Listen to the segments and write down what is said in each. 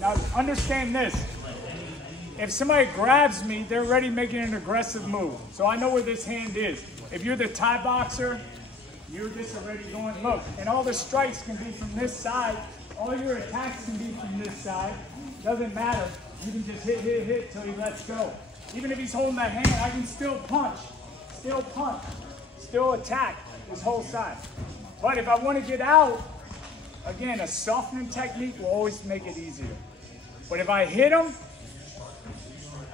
Now understand this. If somebody grabs me, they're already making an aggressive move. So I know where this hand is. If you're the Thai boxer, you're just already going, look, and all the strikes can be from this side. All your attacks can be from this side. Doesn't matter. You can just hit till he lets go. Even if he's holding that hand, I can still punch, still attack his whole side. But if I want to get out, again, a softening technique will always make it easier. But if I hit him,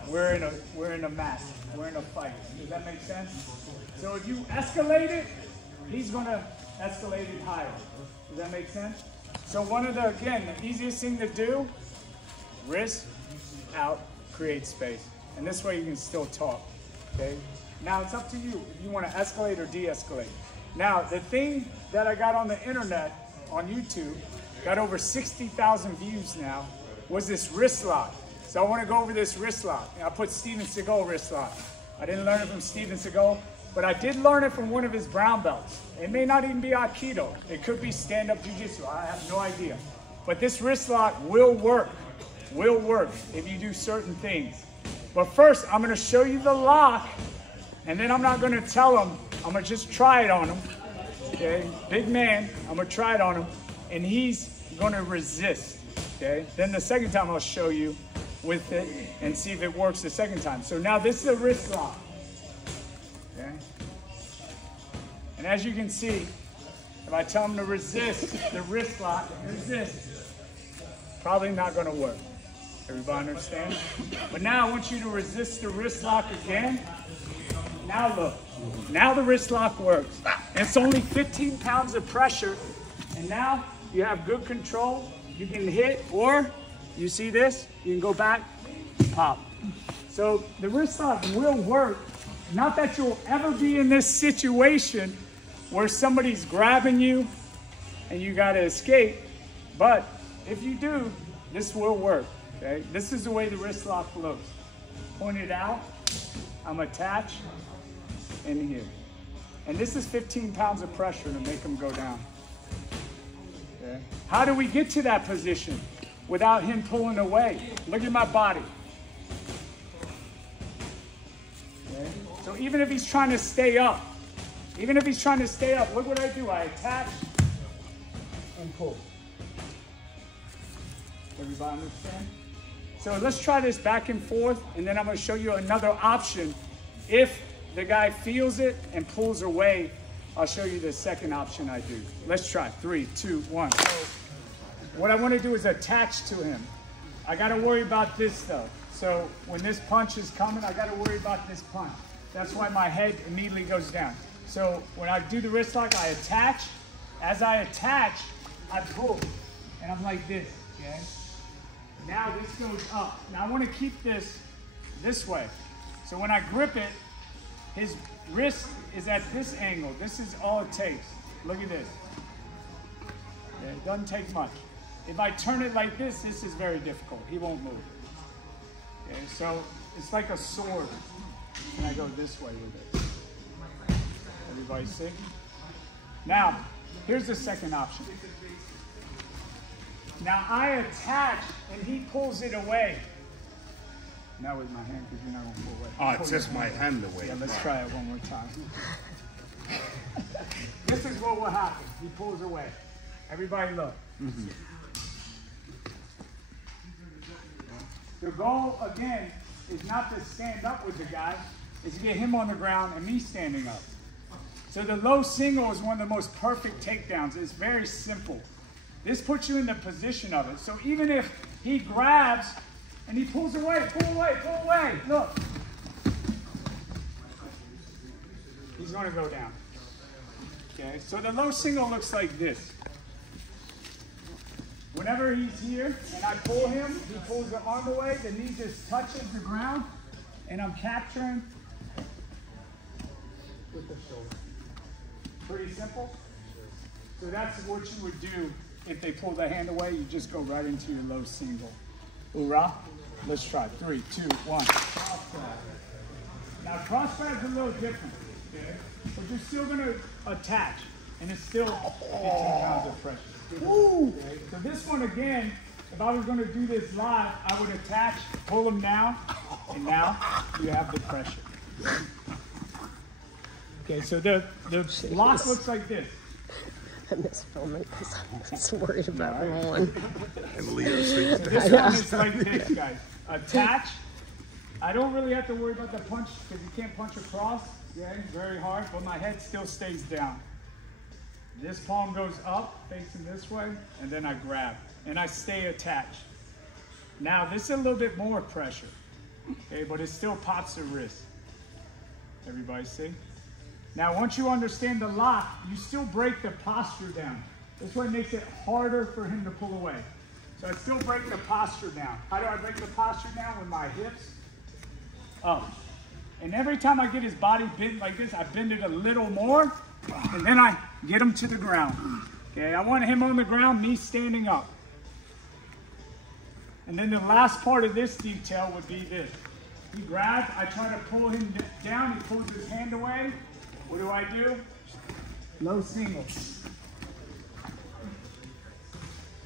we're in a match. We're in a fight. Does that make sense? So if you escalate it, he's gonna escalate it higher. Does that make sense? So again, the easiest thing to do, wrist out, create space. And this way you can still talk, okay? Now it's up to you if you want to escalate or de-escalate. Now, the thing that I got on the internet, on YouTube, got over 60,000 views now, was this wrist lock. So I want to go over this wrist lock. I put Steven Seagal wrist lock. I didn't learn it from Steven Seagal, but I did learn it from one of his brown belts. It may not even be Aikido. It could be stand-up jiu-jitsu. I have no idea. But this wrist lock will work if you do certain things. But first, I'm going to show you the lock, and then I'm not going to tell him. I'm going to just try it on him. Okay, big man, I'm going to try it on him, and he's going to resist. Okay, then the second time I'll show you with it and see if it works the second time. So now this is a wrist lock. Okay, and as you can see, if I tell him to resist the wrist lock, probably not going to work. Everybody understand? But now I want you to resist the wrist lock again. Now look, now the wrist lock works. And it's only 15 pounds of pressure. And now you have good control. You can hit, or you see this, you can go back, pop. So the wrist lock will work. Not that you'll ever be in this situation where somebody's grabbing you and you got to escape. But if you do, this will work. Okay, this is the way the wrist lock looks. Point it out, I'm attached in here. And this is 15 pounds of pressure to make them go down. Okay. How do we get to that position without him pulling away? Look at my body. Okay. So even if he's trying to stay up, look what I do. I attach and pull. Everybody understand? So let's try this back and forth, and then I'm going to show you another option. If the guy feels it and pulls away, I'll show you the second option I do. Let's try. 3, 2, 1. What I want to do is attach to him. I got to worry about this stuff. So when this punch is coming, I got to worry about this punch. That's why my head immediately goes down. So when I do the wrist lock, I attach. As I attach, I pull, and I'm like this, okay? Now this goes up. Now I want to keep this way. So when I grip it, his wrist is at this angle. This is all it takes. Look at this. Yeah, it doesn't take much. If I turn it like this, this is very difficult. He won't move. Okay, so it's like a sword. And I go this way with it. Everybody see? Now, here's the second option. Now I attach and he pulls it away. Now with my hand, because you're not going to pull away. Oh, it's just my hand away. Yeah, let's try it one more time. This is what will happen. He pulls away. Everybody look. Mm-hmm. The goal, again, is not to stand up with the guy. It's to get him on the ground and me standing up. So the low single is one of the most perfect takedowns. It's very simple. This puts you in the position of it. So even if he grabs and he pulls away, pull away, look. He's going to go down. Okay, so the low single looks like this. Whenever he's here and I pull him, he pulls the arm away, the knee just touches the ground, and I'm capturing with the shoulder. Pretty simple. So that's what you would do if they pull the hand away. You just go right into your low single. Hoorah. Let's try. 3, 2, 1. Cross grab. Now cross grab is a little different, okay? But you're still going to attach, and it's still 15 pounds of pressure. Okay? So this one again if I was gonna do this live, I would attach, pull them down, and now you have the pressure. Okay, so the lock looks like this. I miss filming because I'm so worried about rolling. And Leo's things. This one is like this, guys. Attach. I don't really have to worry about the punch because you can't punch across. Yeah, it's very hard, but my head still stays down. This palm goes up, facing this way, and then I grab, and I stay attached. Now, this is a little bit more pressure, okay, but it still pops the wrist. Everybody see? Now, once you understand the lock, you still break the posture down. This way makes it harder for him to pull away. So I still break the posture down. How do I break the posture down? With my hips up. And every time I get his body bent like this, I bend it a little more, and then I get him to the ground. Okay, I want him on the ground, me standing up. And then the last part of this detail would be this. He grabs, I try to pull him down, he pulls his hand away. What do? Low single.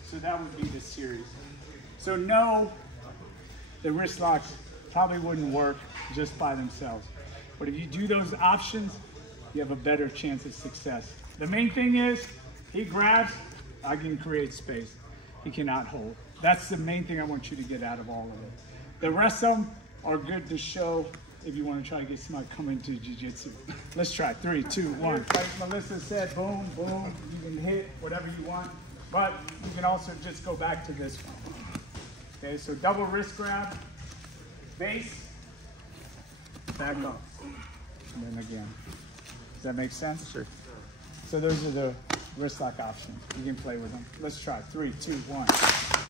So that would be the series. So no, the wrist locks probably wouldn't work just by themselves. But if you do those options, you have a better chance of success. The main thing is, he grabs, I can create space. He cannot hold. That's the main thing I want you to get out of all of it. The rest of them are good to show if you want to try to get somebody coming to jiu-jitsu. Let's try. 3, 2, 1. Like Melissa said, boom, boom. You can hit whatever you want, but you can also just go back to this one. Okay, so double wrist grab, base, back up, and then again. Does that make sense? Sure. So those are the wrist lock options. You can play with them. Let's try. 3, 2, 1.